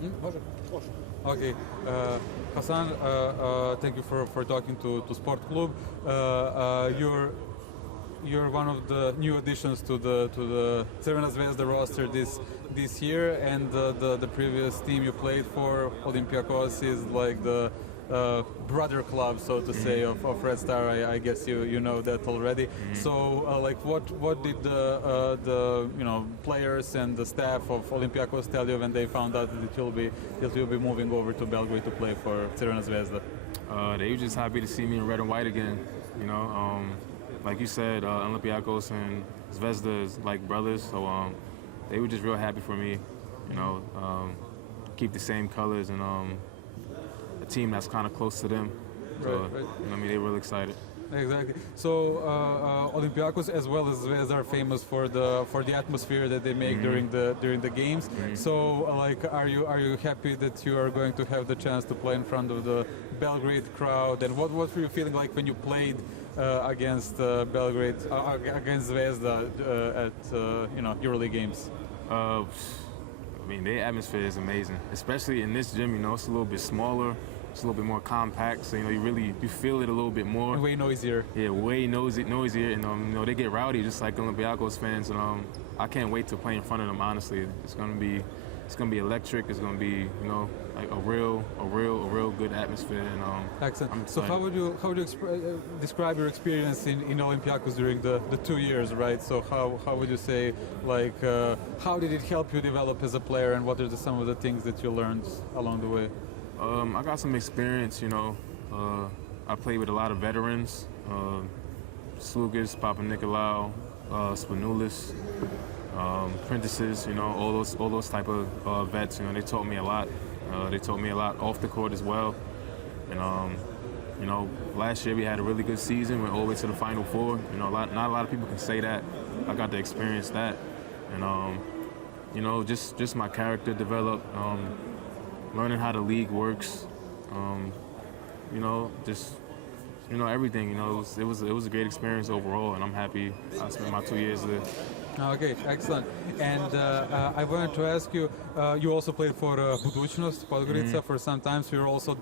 Može. Okay, Hasan, thank you for talking to Sport Klub. You're one of the new additions to the Crvena Zvezda roster this year, and the previous team you played for, Olympiacos, is like the brother club, so to say, of Red Star. I guess you know that already. So, like, what did the players and the staff of Olympiacos tell you when they found out that you'll be moving over to Belgrade to play for Crvena Zvezda? They were just happy to see me in red and white again. You know, like you said, Olympiacos and Zvezda is like brothers, so they were just real happy for me. You know, keep the same colors and a team that's kind of close to them. So, Right. you know, I mean, they were really excited. Exactly. So Olympiacos as well as Zvezda are famous for the atmosphere that they make during the games. So like, are you happy that you are going to have the chance to play in front of the Belgrade crowd? And what were you feeling like when you played against Belgrade, against Zvezda at EuroLeague games? I mean, their atmosphere is amazing, especially in this gym. You know, it's a little bit smaller, it's a little bit more compact, so you feel it a little bit more. Way noisier. Yeah, way noisier, and they get rowdy just like Olympiacos fans, and I can't wait to play in front of them. Honestly, it's gonna be electric. It's gonna be like a real good atmosphere, and Excellent. So how would you describe your experience in Olympiacos during the 2 years, right? So how would you say, like, how did it help you develop as a player, and what are some of the things that you learned along the way? I got some experience. I played with a lot of veterans, Slugas, Papa Nicolau, Spanulisom, Printezisom, all those type of vets. They taught me a lot. They taught me a lot off the court as well. And last year we had a really good season. Went all the way to the Final Four. Not a lot of people can say that. I got to experience that, and just my character developed. Learning how the league works. Everything. It was a great experience overall, and I'm happy I spent my 2 years there. Okay, excellent. And I wanted to ask you, you also played for Budućnost, Podgorica for some time, so you're also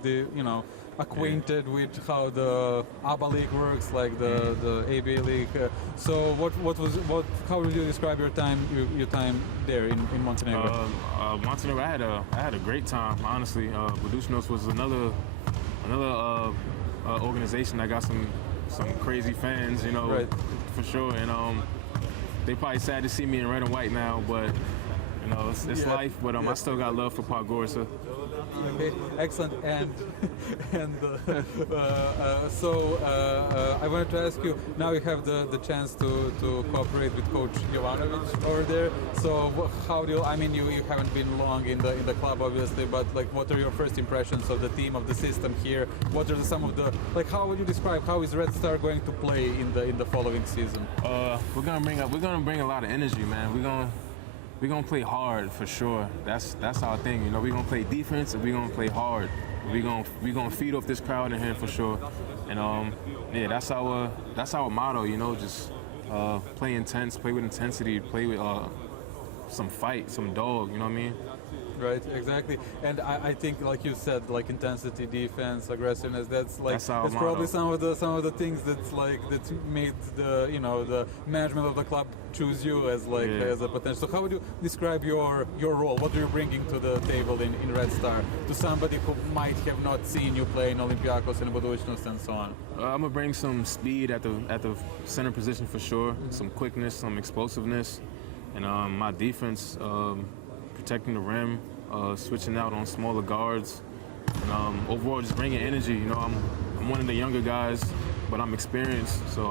acquainted with how the ABA league works, like the ABA league. So how would you describe your time there in Montenegro? Montenegro, I had a great time, honestly. Budućnost was another organization that got some crazy fans, Right. for sure. And they probably sad to see me in red and white now, but it's life. But I still got love for Podgorica. Okay, excellent. And I wanted to ask you. Now you have the chance to cooperate with Coach Jovanovic over there. So how do you? I mean, you haven't been long in the club, obviously, but like, what are your first impressions of the team, of the system here? What are some of the, like, how would you describe how is Red Star going to play in the following season? We're gonna bring a lot of energy, man. We're gonna play hard for sure. That's our thing, We're gonna play defense and we're gonna play hard. We're gonna feed off this crowd in here for sure. And that's our motto, Just play intense, play with intensity, play with some fight, some dog. You know what I mean? Right, exactly. And I think, like you said, like intensity, defense, aggressiveness. That's probably some of the things that made the management of the club choose you as as a potential. So how would you describe your role? What are you bringing to the table in Red Star to somebody who might have not seen you play in Olympiacos and Budućnost and so on? I'm gonna bring some speed at the center position for sure, some quickness, some explosiveness, and my defense. Protecting the rim, switching out on smaller guards, and overall just bringing energy. I'm one of the younger guys, but I'm experienced, so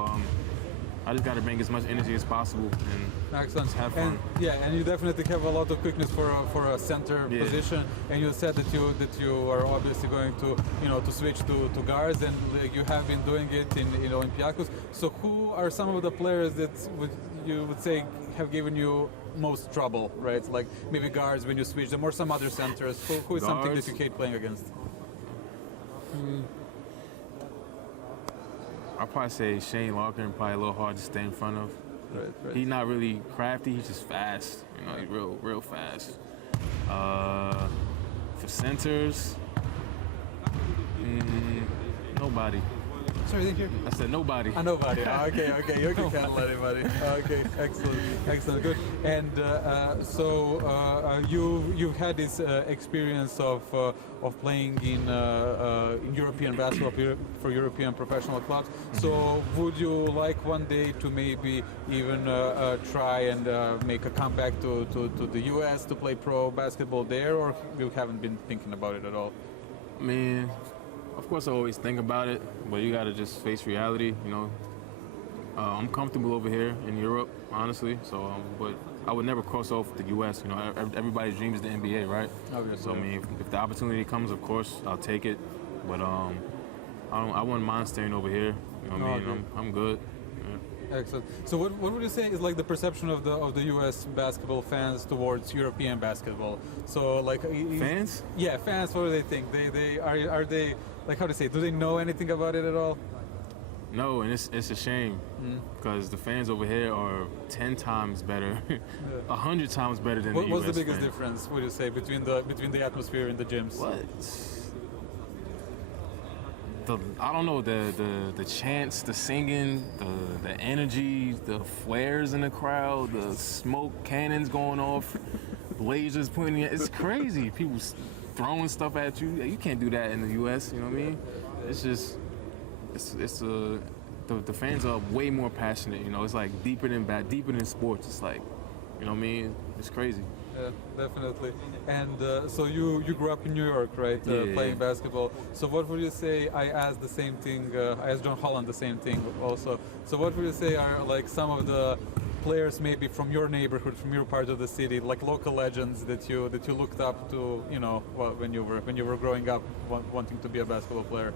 I just got to bring as much energy as possible and Excellent. have fun. And you definitely have a lot of quickness for a center position. And you said that you are obviously going to switch to guards, and you have been doing it in Olympiacos. So who are some of the players that you would say have given you most trouble, right? Like maybe guards when you switch them, or some other centers. Who is something that you hate playing against? I'd probably say Shane Larkin, probably a little hard to stay in front of. Right. He's not really crafty, he's just fast. He's real fast. For centers, nobody. Sorry, didn't hear. I said nobody. Nobody. Okay. You can handle anybody. Okay, excellent, good. And you've had this experience of playing in European basketball for European professional clubs. So would you like one day to maybe even try and make a comeback to the U.S. to play pro basketball there, or you haven't been thinking about it at all? I mean, of course I always think about it, but you gotta just face reality, you know. I'm comfortable over here in Europe, honestly, so, but I would never cross over the U.S., you know. Everybody's dream is the NBA, right? Obviously. So, I mean, if the opportunity comes, of course, I'll take it, but I wouldn't mind staying over here, you know what I mean? I'm good. Yeah. Excellent. So what would you say is like the perception of the U.S. basketball fans towards European basketball? So like fans? Yeah, fans. What do they think? Are they like, how to say? Do they know anything about it at all? No, and it's a shame because the fans over here are 10 times better, 100 times better than the US. What's the biggest difference, would you say, between the atmosphere in the gyms? What? I don't know, the chants, the singing, the energy, the flares in the crowd, the smoke cannons going off, lasers pointing at, it's crazy. People throwing stuff at you. You can't do that in the U.S., you know what I mean? It's just, the fans are way more passionate, you know? It's like deeper than sports. It's like, you know what I mean? It's crazy. Yeah, definitely. And so you grew up in New York, right? Playing basketball. So what would you say? I asked the same thing. I asked John Holland the same thing also. So what would you say are like some of the players maybe from your neighborhood, from your part of the city, like local legends that you looked up to, you know, when you were growing up, wanting to be a basketball player?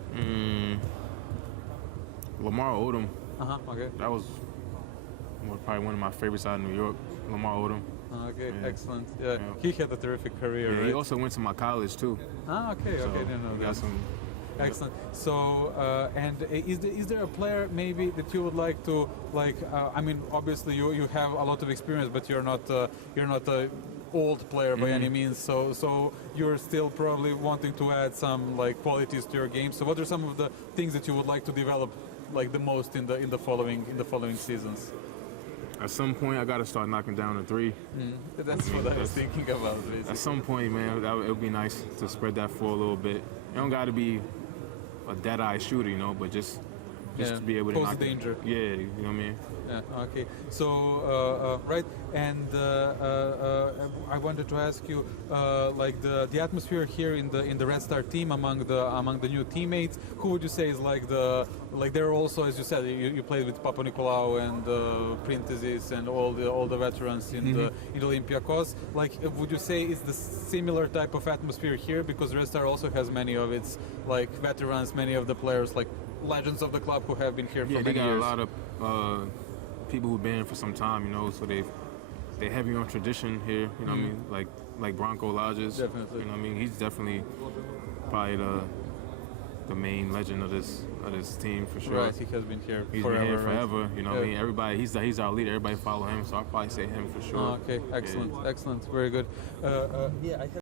Lamar Odom. Okay. That was probably one of my favorites out of New York. Lamar Odom. Okay, Yeah. Excellent. Yeah, he had a terrific career, Yeah, right? He also went to my college too. Okay, So didn't know we that. got some. Excellent. So, and is there a player maybe that you would like to like? I mean, obviously you have a lot of experience, but you're not a old player by any means. So you're still probably wanting to add some like qualities to your game. So what are some of the things that you would like to develop like the most in the following seasons? At some point, I got to start knocking down the three. That's what I was thinking about. Basically. At some point, man, it would be nice to spread that floor a little bit. You don't got to be a dead-eye shooter, you know, but just to be able to pose knock danger. Yeah, you know what I mean? Yeah, okay. So, right, and I wanted to ask you, like the atmosphere here in the Red Star team among the new teammates. Who would you say is like they're also, as you said, you played with Papa Nicolau and Printezisom and all the veterans in the Olympiacos. Like, would you say it's the similar type of atmosphere here, because Red Star also has many of its like veterans, many of the players like legends of the club who have been here for many years. Yeah, they got a lot of people who've been here for some time, you know, so they heavy on tradition here, you know what I mean? Like Bronco Lodges. Definitely. You know what I mean? He's definitely probably the main legend of this team for sure. Right, he has been here He's forever. been here right? forever, you know what I mean? Everybody, he's our leader, everybody follow him, so I'll probably say him for sure. Okay, excellent, excellent, very good. Yeah, I have